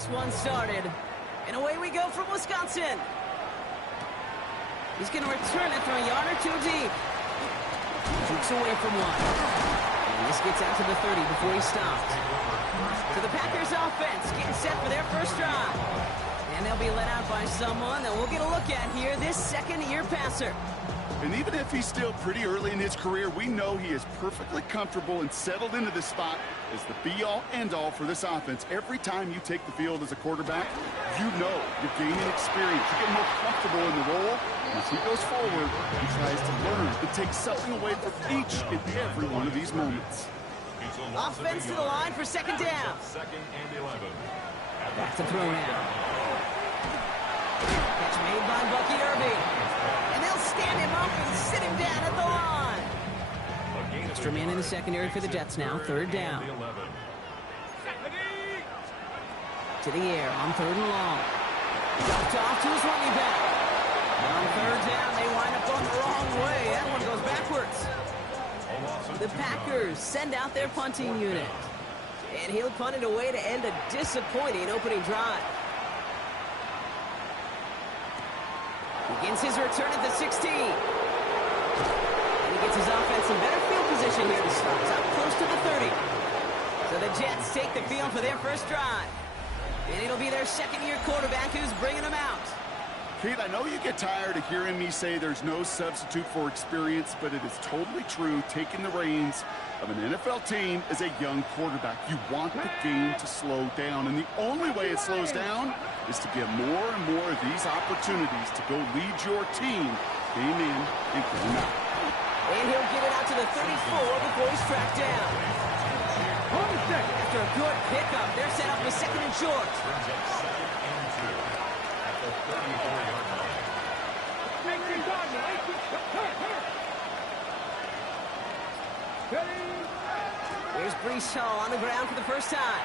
this one started. And away we go from Wisconsin. He's going to return it from a yard or two deep. Jukes away from one. And this gets out to the 30 before he stopped. So the Packers offense getting set for their first drive. And they'll be let out by someone that we'll get a look at here, this second-year passer. And even if he's still pretty early in his career, we know he is perfectly comfortable and settled into this spot as the be-all, end-all for this offense. Every time you take the field as a quarterback, you know you're gaining experience. You're getting more comfortable in the role. And as he goes forward, he tries to learn and take something away from each and every one of these moments. Offense to the line for second down. Back to throw now. Catch made by Bucky Irving. And they'll stand him up and sit him down at the line. Extra man in the secondary for the Jets now. Third down. To the air on third and long. Ducked off to his running back. On third down, they wind up going the wrong way. That one goes backwards. The Packers send out their punting unit. And he'll punt it away to end a disappointing opening drive. Begins his return at the 16. And he gets his offense in better field position here to start. Up close to the 30. So the Jets take the field for their first drive. And it'll be their second-year quarterback who's bringing them out. Pete, I know you get tired of hearing me say there's no substitute for experience, but it is totally true. Taking the reins of an NFL team as a young quarterback, you want the game to slow down, and the only way it slows down is to get more and more of these opportunities to go lead your team game in and game out. And he'll get it out to the 34 before he's tracked down. After a good pickup, they're set up with second and short. Here's Brees Hall on the ground for the first time.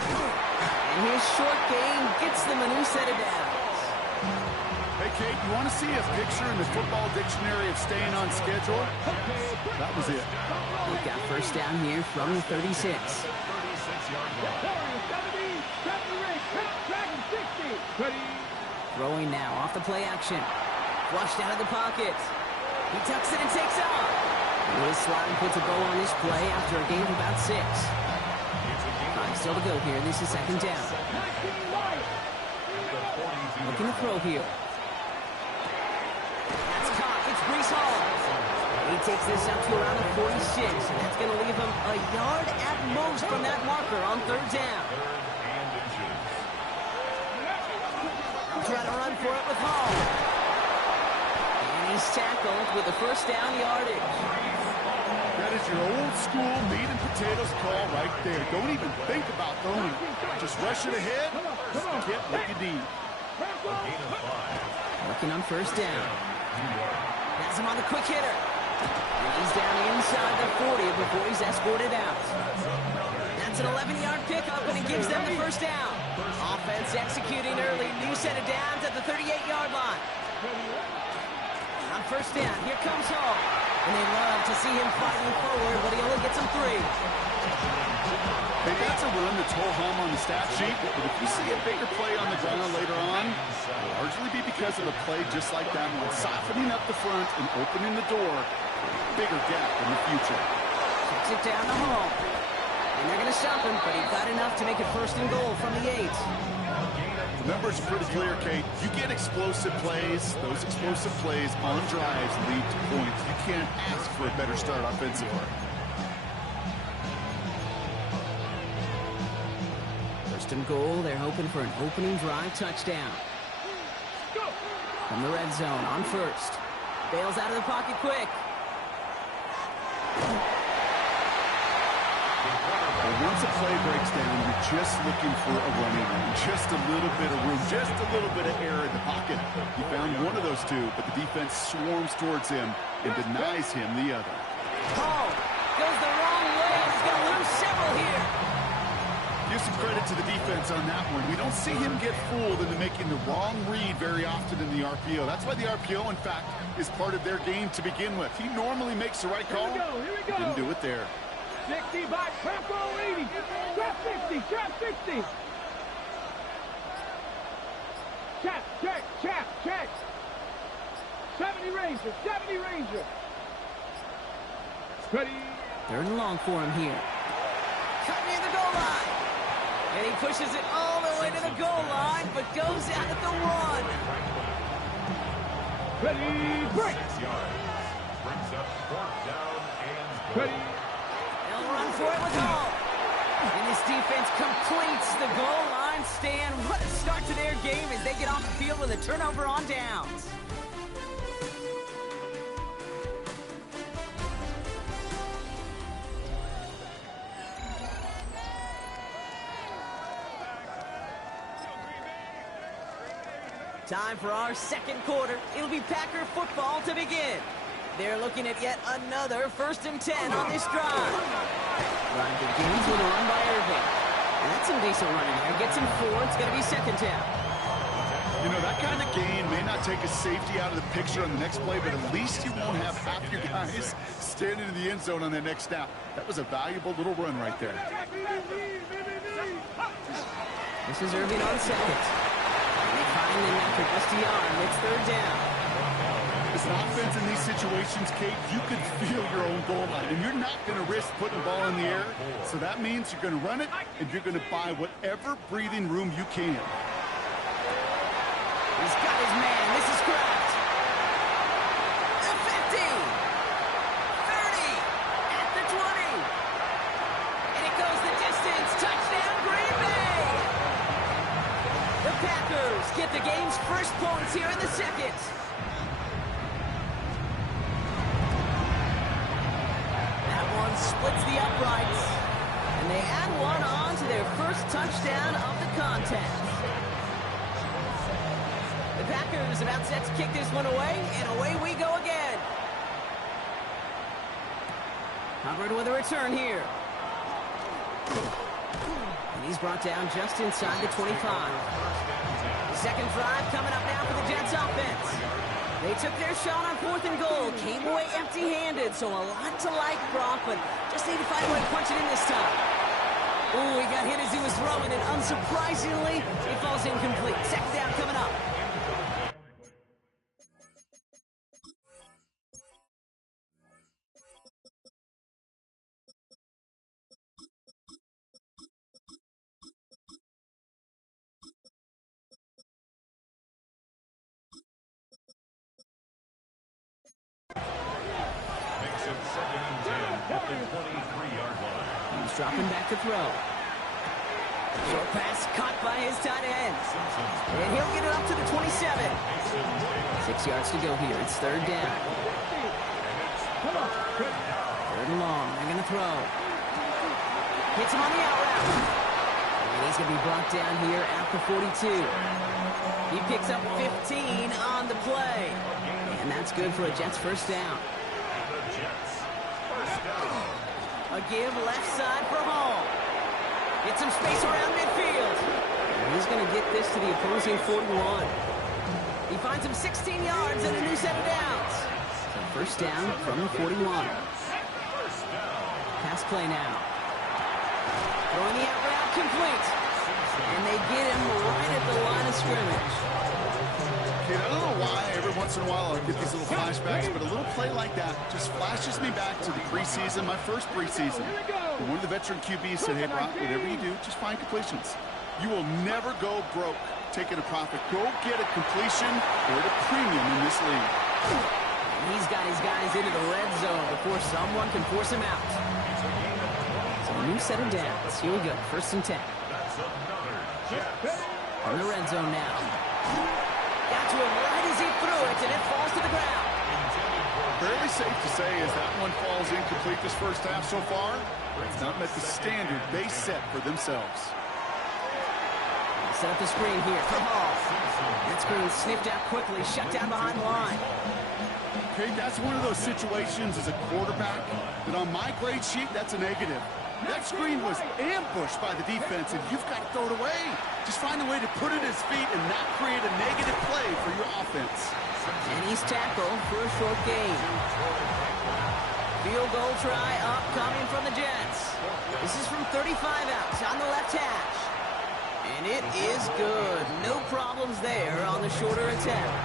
And his short game gets them a new set of downs. Hey, Kate, you want to see a picture in the football dictionary of staying on schedule? That was it. We've got first down here from the 36. Throwing now off the play action. Flushed out of the pocket. He tucks it and takes off. Will Slotton puts a bow on this play after a gain of about 6. Still to go here. This is second down. Looking to throw here. That's caught. It's Brees Hall. He takes this up to around the 46, and that's going to leave him a yard at most from that marker on third down. Try to run for it with Hall. And he's tackled with the first down yardage. That is your old school meat and potatoes call right there. Don't even think about throwing it. Just rush it ahead. Get what you need. Looking on first down. Has him on the quick hitter. And he's down inside the 40 before he's escorted out. That's an 11-yard pickup, and it gives them the first down. Offense executing early. New set of downs at the 38-yard line. On first down, here comes Hall. And they love to see him fighting forward, but he only gets him 3. Hey, that's a run that's ho-hum on the stat sheet, but if you see a bigger play on the ground later on, it'll largely be because of a play just like that one, softening up the front and opening the door for a bigger gap in the future. Kicks it down the hall. And they're going to stop him, but he got enough to make it first and goal from the 8. The numbers are pretty clear, Kate. You get explosive plays. Those explosive plays on drives lead to points. You can't ask for a better start offensively. First and goal, they're hoping for an opening drive touchdown. From the red zone on first. Bails out of the pocket quick. Once a play breaks down, you're just looking for a running lane, just a little bit of room, just a little bit of air in the pocket. He found one of those two, but the defense swarms towards him and denies him the other. Hall goes the wrong way. He's going to lose several here. Give some credit to the defense on that one. We don't see him get fooled into making the wrong read very often in the RPO. That's why the RPO, in fact, is part of their game to begin with. He normally makes the right call. Here we go. Didn't do it there. 60 by Purple 80. Trap 60. Trap 60. Check. 70 Ranger. Ready. Third and long for him here. Cut near the goal line. And he pushes it all the way to the goal line, but goes out at the 1. Ready, break. Ready. They'll run for it with Hall. And this defense completes the goal line stand. What a start to their game as they get off the field with a turnover on downs. Time for our second quarter. It'll be Packer football to begin. They're looking at yet another 1st and 10 on this drive. Run begins with a run by Irving. And that's some decent running there. Gets him 4. It's going to be 2nd down. You know, that kind of gain may not take a safety out of the picture on the next play, but at least you won't have half your guys standing in the end zone on that next snap. That was a valuable little run right there. This is Irving on 2nd. And they find him after just a yard. It's 3rd down. As an offense in these situations, Kate, you can feel your own goal line, and you're not going to risk putting the ball in the air. So that means you're going to run it, and you're going to buy whatever breathing room you can. He's got his man. This is Kraft. The 50. 30. At the 20. And it goes the distance. Touchdown, Green Bay. The Packers get the game's first points here in the second. Splits the uprights, and they add one on to their first touchdown of the contest. The Packers about set to kick this one away, and away we go again. Hubbard with a return here. And he's brought down just inside the 25. The second drive coming up now for the Jets offense. They took their shot on 4th and goal, came away empty-handed, so a lot to like, Brock, but just need to find a way to punch it in this time. Ooh, he got hit as he was throwing, and unsurprisingly, it falls incomplete. 2nd down coming up. He's dropping back to throw. Short pass caught by his tight end. And he'll get it up to the 27. 6 yards to go here. It's 3rd down. 3rd and long. They're going to throw. Hits him on the out route. And he's going to be brought down here at the 42. He picks up 15 on the play. And that's good for a Jets 1st down. A give left side for Hall. Get some space around midfield. And he's going to get this to the opposing 41. He finds him 16 yards and a new set of downs. So 1st down from the 41. Pass play now. Throwing the out route complete. And they get him right at the line of scrimmage. Kid, I don't know why every once in a while I get these little flashbacks, but a little play like that just flashes me back to the preseason, my first preseason. And one of the veteran QBs said, hey, Brock, whatever you do, just find completions. You will never go broke taking a profit. Go get a completion or at a premium in this league. He's got his guys into the red zone before someone can force him out. So a new set of downs. Here we go, 1st and 10. On the red zone now. Got to him right as he threw it, and it falls to the ground. Fairly safe to say as that one falls incomplete this 1st half so far, it's not met the standard they set for themselves. Set up the screen here for Hall. That screen sniffed out quickly, shut down behind the line. Okay, that's one of those situations as a quarterback that on my grade sheet, that's a negative. That screen was ambushed by the defense, and you've got to throw it away. Just find a way to put it at his feet and not create a negative play for your offense. And he's tackled for a short gain. Field goal try upcoming from the Jets. This is from 35 out on the left hash. And it is good. No problems there on the the shorter attempt.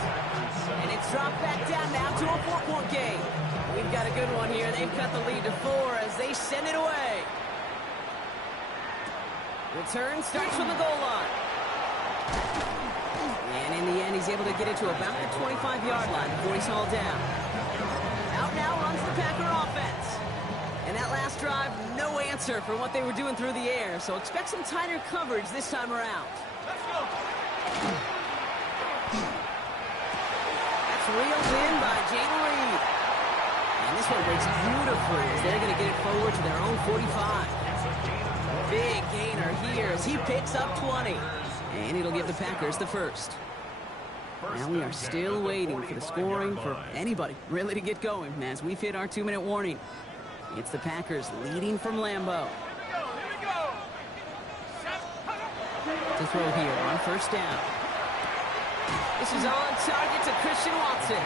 And it's dropped back down now to a 4-point game. We've got a good one here. They've cut the lead to 4 as they send it away. Return starts from the goal line. And in the end, he's able to get it to about the 25-yard line before he's hauled down. Out now runs the Packer offense. And that last drive, no answer for what they were doing through the air. So expect some tighter coverage this time around. Let's go. That's reeled in by Jaden Reed. And this one breaks beautifully as they're going to get it forward to their own 45. Big gainer here as he picks up 20. And it'll give the Packers the first. Now we are still waiting for the scoring for anybody really to get going as we've hit our 2-minute warning. It's the Packers leading from Lambeau. To throw here on first down. This is on target to Christian Watson.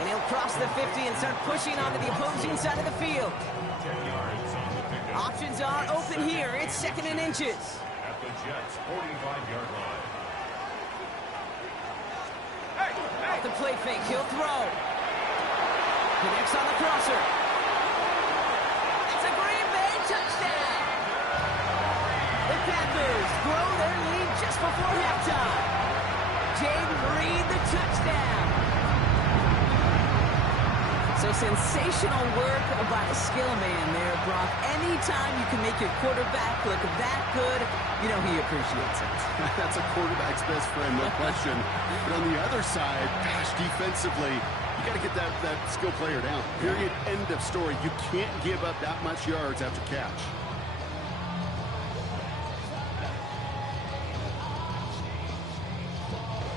And he'll cross the 50 and start pushing onto the opposing side of the field. Options are open here. It's 2nd and inches. At the Jets' 45-yard line. Off the play fake, he'll throw. Connects on the crosser. It's a Green Bay touchdown. The Packers grow their lead just before halftime. Jaden Reed, the touchdown. So sensational work by the skill man there, Brock. Anytime you can make your quarterback look that good, you know he appreciates it. That's a quarterback's best friend, no question. But on the other side, gosh, defensively, you got to get that skill player down. Period. End of story. You can't give up that much yards after catch.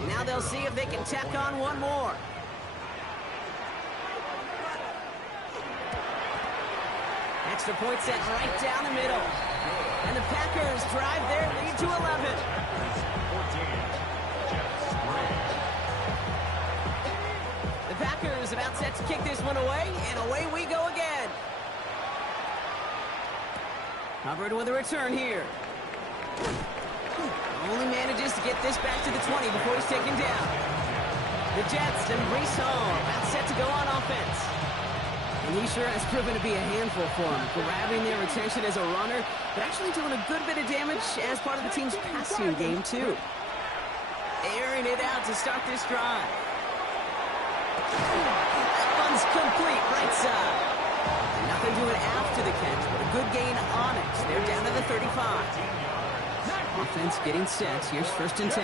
Now they'll see if they can tack on one more. Extra point set right down the middle. And the Packers drive their lead to 11. The Packers about set to kick this one away, and away we go again. Covered with a return here. Only manages to get this back to the 20 before he's taken down. The Jets and Breece Hall about set to go on offense. And he sure has proven to be a handful for him, grabbing their attention as a runner, but actually doing a good bit of damage as part of the team's passing game, too. Airing it out to start this drive. That one's complete, right side. Nothing doing after the catch, but a good gain on it. They're down to the 35. Offense getting set. Here's 1st and 10.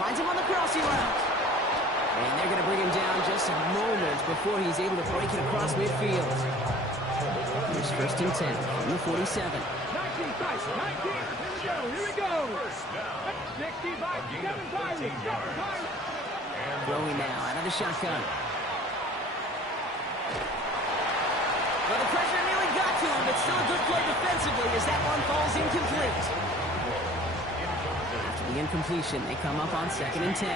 Finds him on the crossing route. And they're going to bring him down just a moment before he's able to break it across midfield. Here's 1st and 10 from the 47. 19, here we go. 65, 7 times. Throwing now out of the shotgun. Well, the pressure nearly got to him, but still a good play defensively as that one falls incomplete. After the incompletion, they come up on 2nd and 10.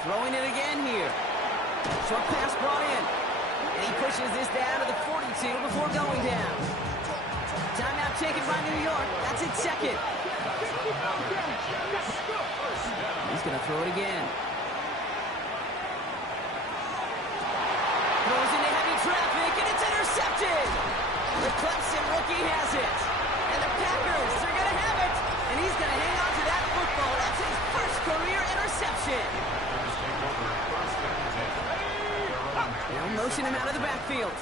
Throwing it again here. Short pass brought in. And he pushes this down to the 42 before going down. Timeout taken by New York. That's its 2nd. He's going to throw it again. Throws into heavy traffic, and it's intercepted. The Clemson rookie has it. And the Packers are going to have it. And he's going to hang on to that football. That's his first career interception. They'll motion him out of the backfield.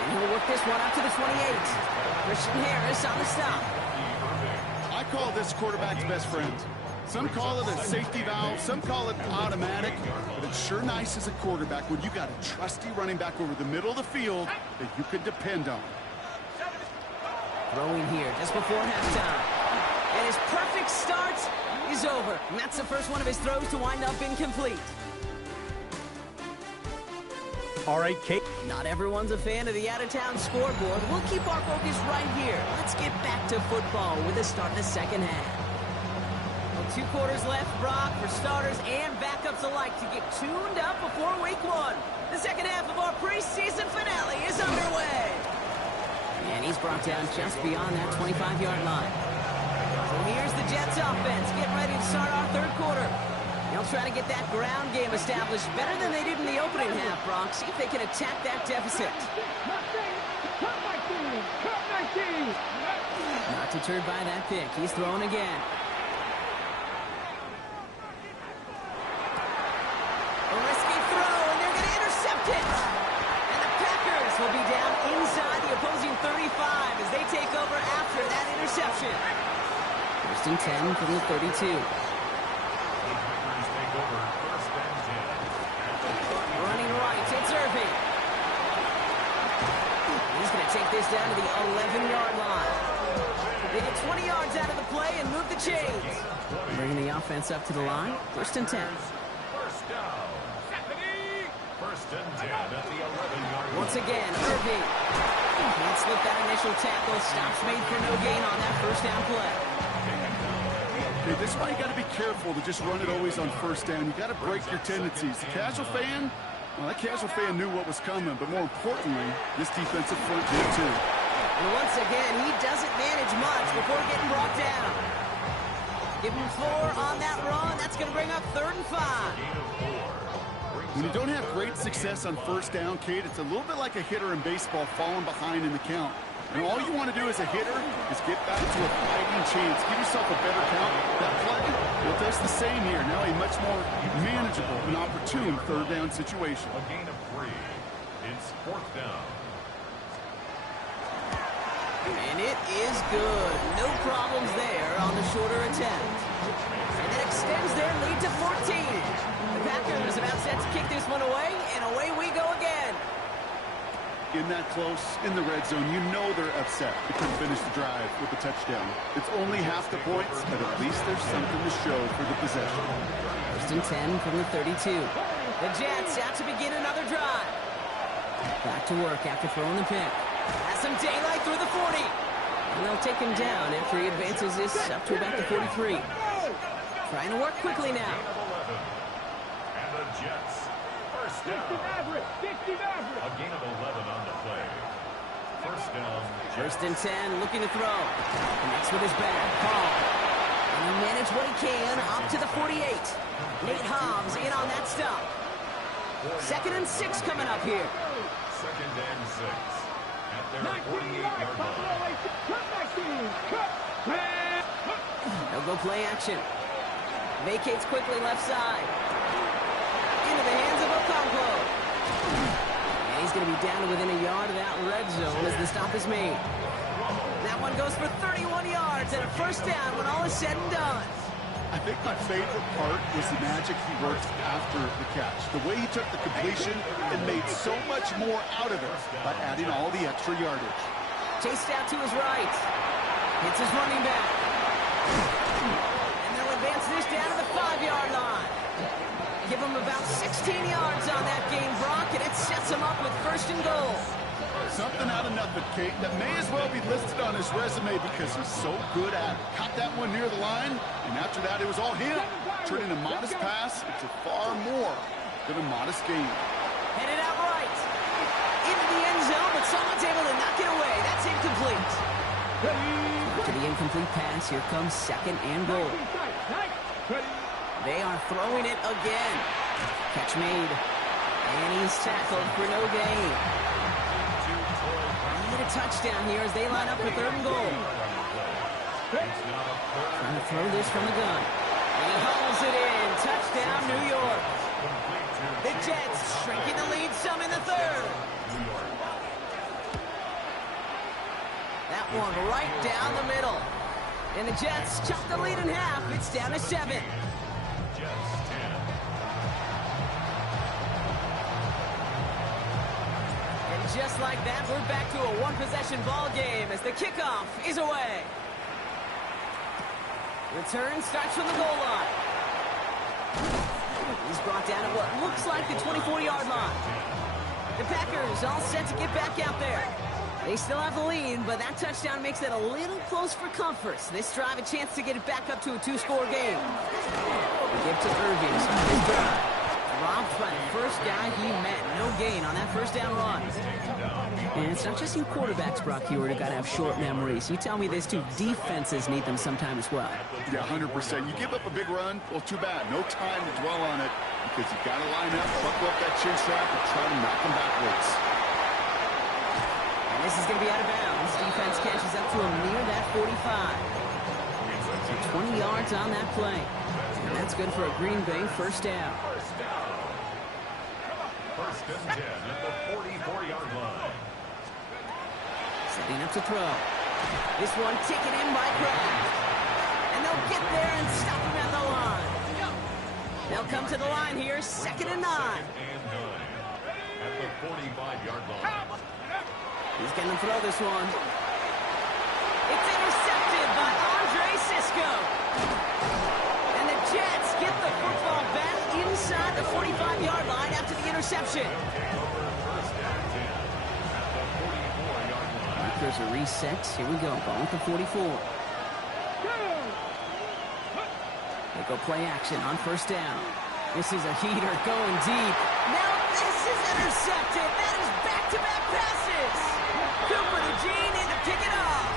And he'll work this one up to the 28. Christian Harris on the stop. I call this quarterback's best friend. Some call it a safety valve, some call it automatic, but it's sure nice as a quarterback when you got a trusty running back over the middle of the field that you can depend on. Throwing here just before halftime. And his perfect start is over. And that's the first one of his throws to wind up incomplete. All right, Kate. Not everyone's a fan of the out-of-town scoreboard. We'll keep our focus right here. Let's get back to football with the start of the second half. Well, 2 quarters left, Brock, for starters and backups alike to get tuned up before week 1. The second half of our preseason finale is underway. And he's brought down just beyond that 25-yard line. So here's the Jets offense getting ready to start our third quarter. They'll try to get that ground game established better than they did in the opening half, Brock. See if they can attack that deficit. Not deterred by that pick. He's throwing again. A risky throw, and they're going to intercept it. And the Packers will be down inside the opposing 35 as they take over after that interception. First and 10 from the 32. Running right, it's Irving. He's going to take this down to the 11-yard line. They get 20 yards out of the play and move the chains. Bringing the offense up to the line. First and 10. First down. First and 10 at the 11-yard line. Once again, Irving. Can't slip that initial tackle. Stops made for no gain on that first down play. Okay, this is why you got to be careful to just run it always on first down. You got to break your tendencies. The casual fan, well, that casual fan knew what was coming, but more importantly, this defensive front did too. And once again, he doesn't manage much before getting brought down. Give him 4 on that run. That's going to bring up 3rd and 5. When you don't have great success on first down, Kate, it's a little bit like a hitter in baseball falling behind in the count. And all you want to do as a hitter is get back to a fighting chance. Give yourself a better count. That play, well, does the same here. Now a much more manageable and opportune third down situation. A gain of 3. It's 4th down. And it is good. No problems there on the shorter attempt. And that extends their lead to 14. The Packers about set to kick this one away, and away we go again. In that close, in the red zone, you know they're upset. They couldn't finish the drive with a touchdown. It's only half the points, but at least there's something to show for the possession. First and 10 from the 32. The Jets out to begin another drive. Back to work after throwing the pick. Has some daylight through the 40. And they'll take him down after he advances this up to about the 43. Trying to work quickly now. And the Jets. First down. A gain of 11 on the play. First down. First and 10, looking to throw. Connects with his back. Hall. And he managed what he can up to the 48. Nate Hobbs in on that stop. 2nd and 6 coming up here. 2nd and 6. At their 48-yard line. They'll go play action. Vacates quickly left side. Into the hands of Okonkwo. And he's going to be down to within a yard of that red zone as the stop is made. That one goes for 31 yards and a first down when all is said and done. I think my favorite part was the magic he worked after the catch. The way he took the completion and made so much more out of it by adding all the extra yardage. Chased out to his right. Hits his running back. And they'll advance this down to the 5-yard line. Give him about 16 yards on that game, Brock, and it sets him up with 1st and goal. Something out of nothing, Kate, that may as well be listed on his resume because he's so good at it. Caught that one near the line, and after that, it was all him. Turning a modest pass into far more than a modest gain. Headed out right. Into the end zone, but someone's able to knock it away. That's incomplete. To the incomplete pass, here comes 2nd and goal. They are throwing it again. Catch made. And he's tackled for no gain. Need a touchdown here as they line up for 3rd and goal. Trying to throw this from the gun. And he hauls it in. Touchdown, New York. The Jets shrinking the lead some in the 3rd. That one right down the middle. And the Jets chop the lead in half. It's down to 7. And just like that, we're back to a one-possession ball game as the kickoff is away. Return starts from the goal line. He's brought down at what looks like the 24-yard line. The Packers all set to get back out there. They still have the lead, but that touchdown makes it a little close for comfort. This drive a chance to get it back up to a 2-score game. Give to Irving. His drive. robbed by the first guy he met. No gain on that first down run. And it's not just you quarterbacks, Brock, who are got to have short memories. You tell me this too. Defenses need them sometime as well. Yeah, 100%. You give up a big run, well, too bad. No time to dwell on it because you've got to line up, buckle up that chin strap, and try to knock them backwards. And this is going to be out of bounds. Defense catches up to him near that 45. So 20 yards on that play. And that's good for a Green Bay first down. First and 10 at the 44-yard line. Setting up to throw. This one taken in by Kraft. And they'll get there and stop him at the line. They'll come to the line here, 2nd and 9. At the 45-yard line. He's going to throw this one. It's intercepted by Andre Sisco. And the Jets get the football back inside the 45-yard line after the interception. There's a reset. Here we go. Ball at the 44. They go play action on first down. This is a heater going deep. Now this is intercepted. That is back-to-back passes. Cooper to Gene in to pick it off.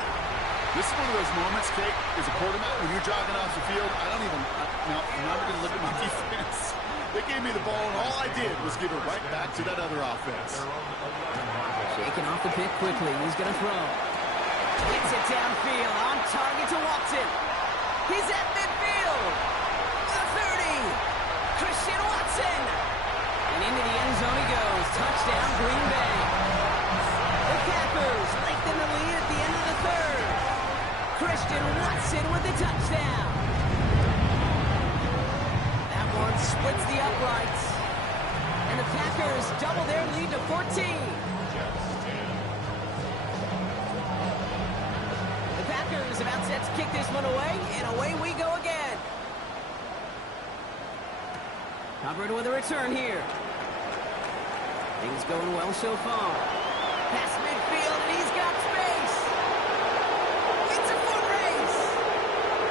This is one of those moments, Kate, as a quarterback, when you're jogging off the field, now I'm not going to look at my defense. They gave me the ball, and all I did was give it right back to that other offense. Shaking off the pick quickly. He's going to throw. Gets it downfield. On target to Watson. He's at midfield. The 30. Christian Watson. And into the end zone he goes. Touchdown, Green Bay. The Packers lengthen the lead at the end of the third. Christian Watson with the touchdown. That one splits the uprights. And the Packers double their lead to 14. The Packers about set to kick this one away, and away we go again. Covered with a return here. Things going well so far. Past midfield, and he's got space. It's a foot race.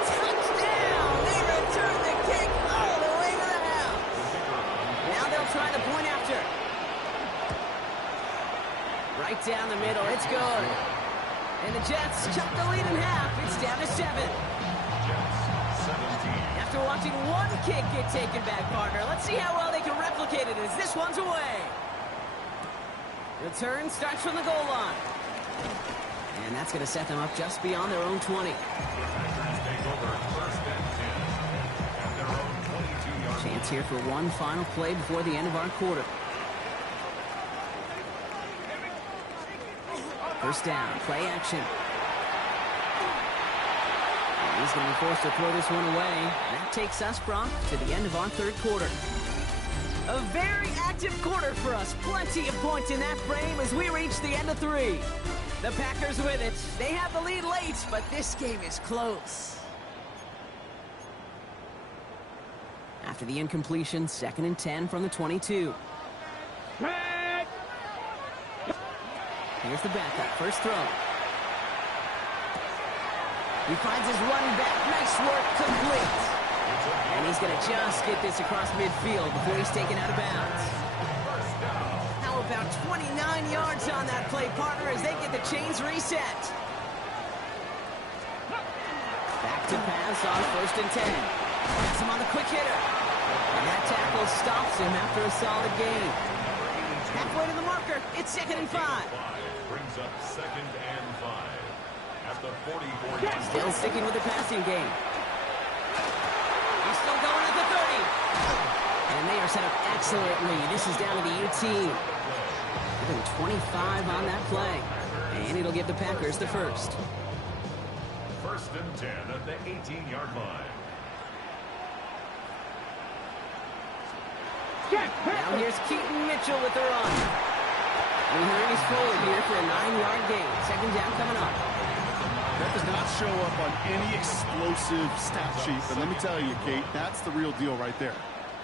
Touchdown! They return the kick all the way to the house. Now they'll try the point after. Right down the middle. It's good. And the Jets chop the lead in half. It's down to 7. After watching one kick get taken back, partner, let's see how well they can replicate it as this one's away. Return starts from the goal line. And that's going to set them up just beyond their own 20. Chance here for one final play before the end of our quarter. First down, play action. And he's going to be forced to throw this one away. That takes us, Brock, to the end of our third quarter. A very active quarter for us. Plenty of points in that frame as we reach the end of 3. The Packers with it. They have the lead late, but this game is close. After the incompletion, 2nd and 10 from the 22. Here's the backup. First throw. He finds his running back. Nice work. Complete. And he's going to just get this across midfield before he's taken out of bounds. How about 29 yards on that play, partner, as they get the chains reset. Back to pass on 1st and 10. Has him on the quick hitter. And that tackle stops him after a solid gain. Halfway to the marker. It's 2nd and 5. Brings up 2nd and 5. At the 44. Still sticking with the passing game. He's still going at the 30. And they are set up excellently. This is down to the 18. Give him 25 on that play. And it'll give the Packers the first. 1st and 10 at the 18-yard line. Now here's Keaton Mitchell with the run. And here he's forward here for a 9-yard gain. 2nd down coming up. That does not show up on any explosive stat sheet, but let me tell you, Kate, that's the real deal right there.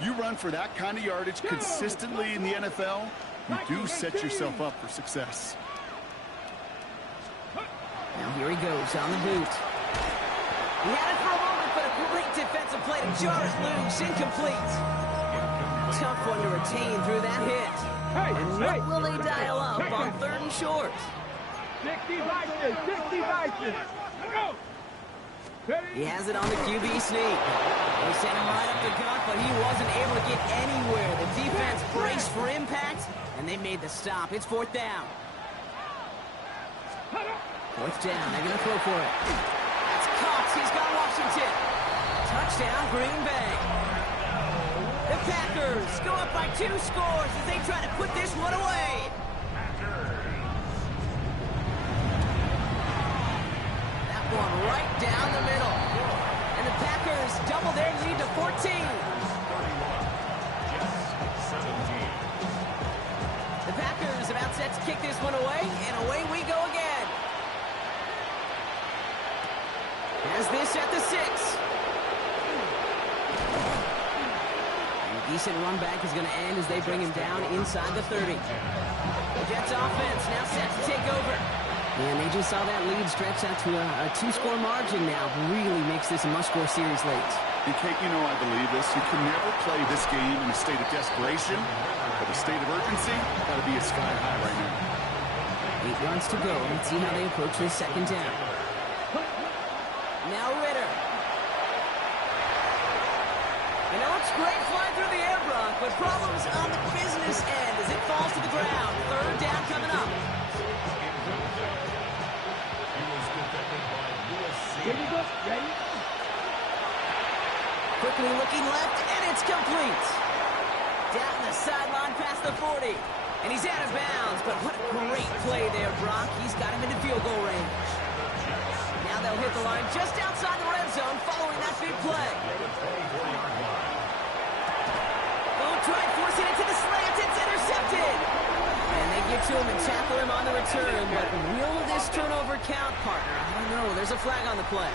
You run for that kind of yardage consistently in the NFL, you do set yourself up for success. Now here he goes on the boot. He had it for a moment, but a great defensive play to jar it loose. Incomplete. tough one to retain through that hit. And what will they dial up on 3rd and short? 60 vices, 60 vices. Go. He has it on the QB sneak. They sent him right up the gut, but he wasn't able to get anywhere. The defense braced for impact, and they made the stop. It's 4th down. 4th down. They're going to throw for it. That's Cox. He's got Washington. Touchdown, Green Bay. The Packers go up by 2 scores as they try to put this one away. That one right down the middle. And the Packers double their lead to 14. The Packers about set to kick this one away, and away we go again. Has this at the 6. Decent run back is going to end as they bring him down inside the 30. The Jets offense now set to take over. And they just saw that lead stretch out to a 2-score margin now. Really makes this a must-score series late. And Kate, you know I believe this. You can never play this game in a state of desperation, but a state of urgency got to be a sky high right now. 8 yards to go. Let's see how they approach this 2nd down. Now Ritter. You know, it's great flying through the air, Brock, but problems on the business end as it falls to the ground. 3rd down coming up. Ready? Quickly looking left, and it's complete. Down the sideline past the 40. And he's out of bounds, but what a great play there, Brock. He's got him into field goal range. Now they'll hit the line just outside the red zone following that big play. Try forcing it to the slant. It's intercepted. And they get to him and tackle him on the return. But will this turnover count, partner? I don't know. There's a flag on the play.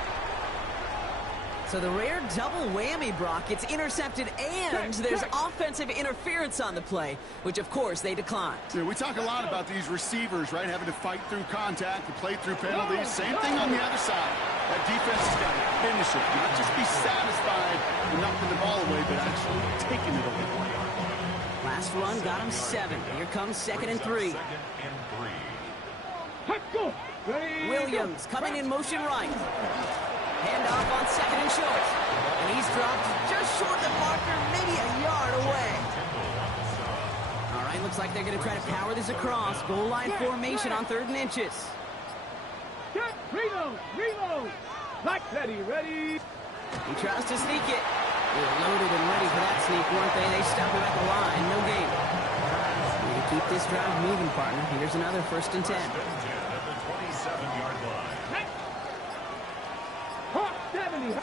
So the rare double whammy, Brock. It's intercepted and there's offensive interference on the play, which, of course, they declined. Yeah, we talk a lot about these receivers, right, having to fight through contact and play through penalties. Same thing on the other side. That defense has got to finish it, not just be satisfied with knocking the ball away, but actually taking it away. Last run got him 7. Here comes 2nd and 3. Williams coming in motion right. Handoff on 2nd and short. And he's dropped just short of the marker, maybe a yard away. All right, looks like they're going to try to power this across. Goal line formation on 3rd and inches. Reload. Like ready. He tries to sneak it. They're loaded and ready for that sneak, weren't they? They stop him at the line. No gain. They keep this drive moving, partner. Here's another 1st and 10. At the 27-yard line. 70. Low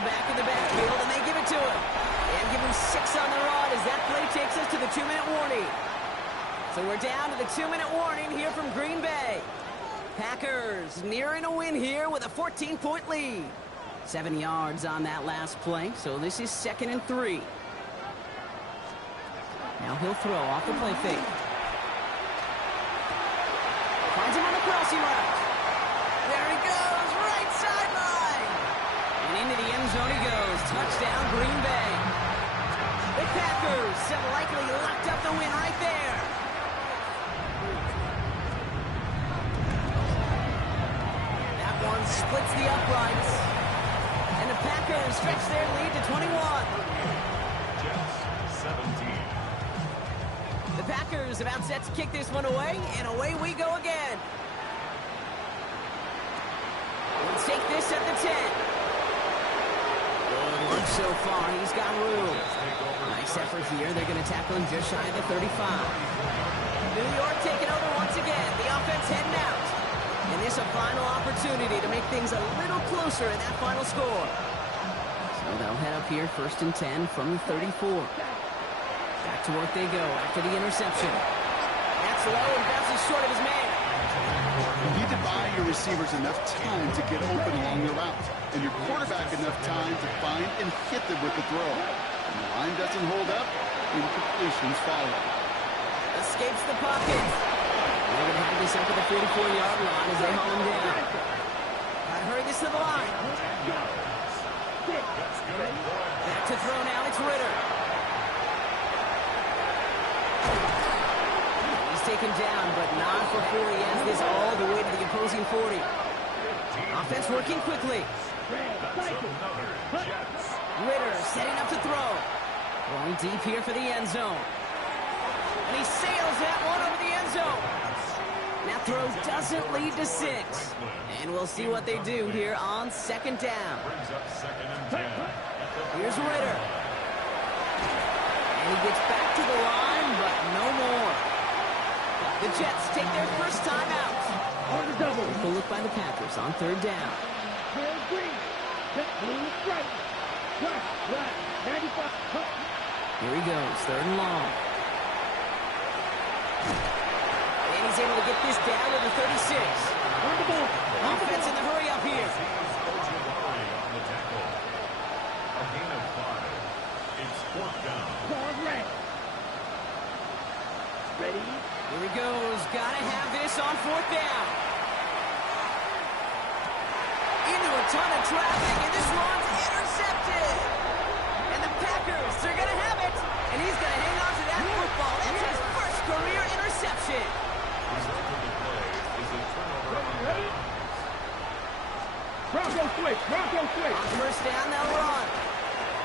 back in the backfield, and they give it to him. And give him 6 on the rod as that play takes us to the 2-minute warning. So we're down to the 2-minute warning here from Green Bay. Packers nearing a win here with a 14-point lead. 7 yards on that last play, so this is 2nd and 3. Now he'll throw off the play fake. Finds him on the crossing route. There he goes, right sideline. And into the end zone he goes. Touchdown, Green Bay. The Packers have likely locked up the win right there. That one splits the uprights. And the Packers stretch their lead to 21. Jets 17. The Packers about set to kick this one away, and away we go again. Let's take this at the 10. Good work so far. He's got room. Nice effort here. They're going to tackle him just shy of the 35. New York taking over once again. The offense heading out. And this a final opportunity to make things a little closer in that final score. So they'll head up here 1st and 10 from the 34. Back to work they go after the interception. That's low and bounces short of his man. You need to buy your receivers enough time to get open along the route, and your quarterback enough time to find and hit them with the throw. When the line doesn't hold up, incompletions follow. Escapes the pocket. They're going to have this up at the 44-yard line as they haul him down. Gotta hurry this to the line. Back to throw now, it's Ritter. He's taken down, but not for 4. He has this all the way to the opposing 40. Offense working quickly. Ritter setting up to throw. Going deep here for the end zone. And he sails that one over the end zone. That throw doesn't lead to 6. And we'll see what they do here on second down. Here's Ritter. And he gets back to the line, but no more. The Jets take their first time out. Good look by the Packers on third down. Here he goes, third and long. And he's able to get this down to the 36. Offense in the hurry up here. A gain of 5. It's 4th down. Ready? Here he goes. Gotta have this on 4th down. Into a ton of traffic, and this one's intercepted. And the Packers, they're gonna have it. And he's gonna hang on to that football. That's his first career interception. Result of the play is a turnover on downs. Bronco switch. On first down, they'll run.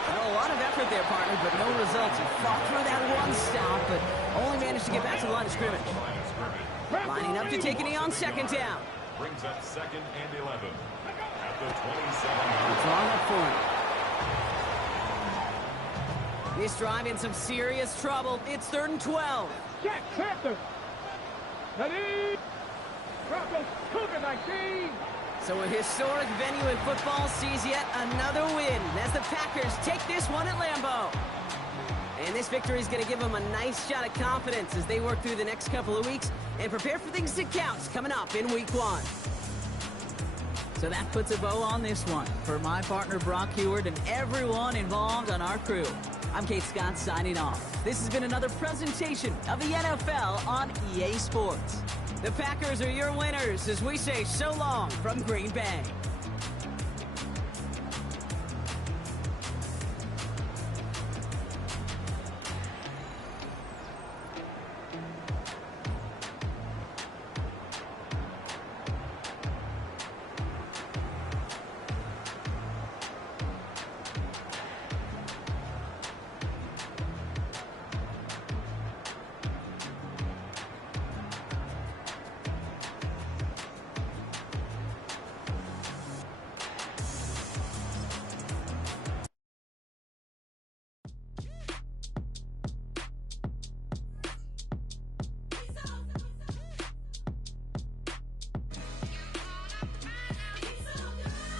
Well, a lot of effort there, partner, but no results. He fought through that one stop, but only managed to get back to the line of scrimmage. Lining up to take a knee on second down. Brings up 2nd and 11 at the 27. Drawn up for him. This drive in some serious trouble. It's 3rd and 12. Jack Panther. Ready? Broncos cooking 19. So a historic venue in football sees yet another win as the Packers take this one at Lambeau. And this victory is going to give them a nice shot of confidence as they work through the next couple of weeks and prepare for things that count coming up in week 1. So that puts a bow on this one. For my partner Brock Heward and everyone involved on our crew, I'm Kate Scott signing off. This has been another presentation of the NFL on EA Sports. The Packers are your winners as we say so long from Green Bay.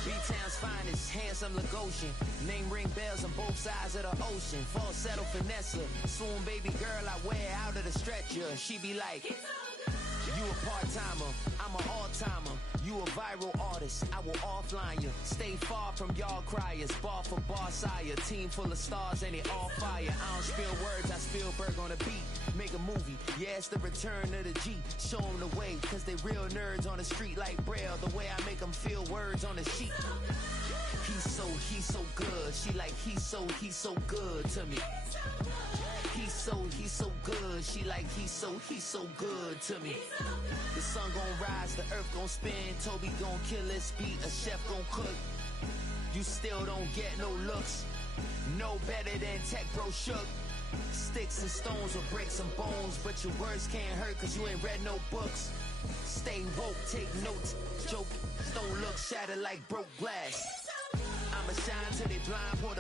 B-Town's finest, handsome Lagosian. Name ring bells on both sides of the ocean. Falsetto finesse, swoon baby girl I wear out of the stretcher. She be like, you a part-timer, I'm an all-timer. You a viral artist, I will offline you. Stay far from y'all criers, bar for bar sire. Team full of stars and they all fire. I don't spill words, I Spielberg on a beat. Make a movie, yeah, it's the return of the G. Show them the way, cause they real nerds on the street like Braille. The way I make them feel words on the sheet. He's so good. She like, he's so good to me. He's so good. She like, he's so good to me. The sun gon' rise, the earth gon' spin. Toby gon' kill this beat, a chef gon' cook. You still don't get no looks. No better than Tech Bro Shook. Sticks and stones will break some bones, but your words can't hurt cause you ain't read no books. Stay woke, take notes, joke, don't look shattered like broke glass. I'ma shine till they blind, pour the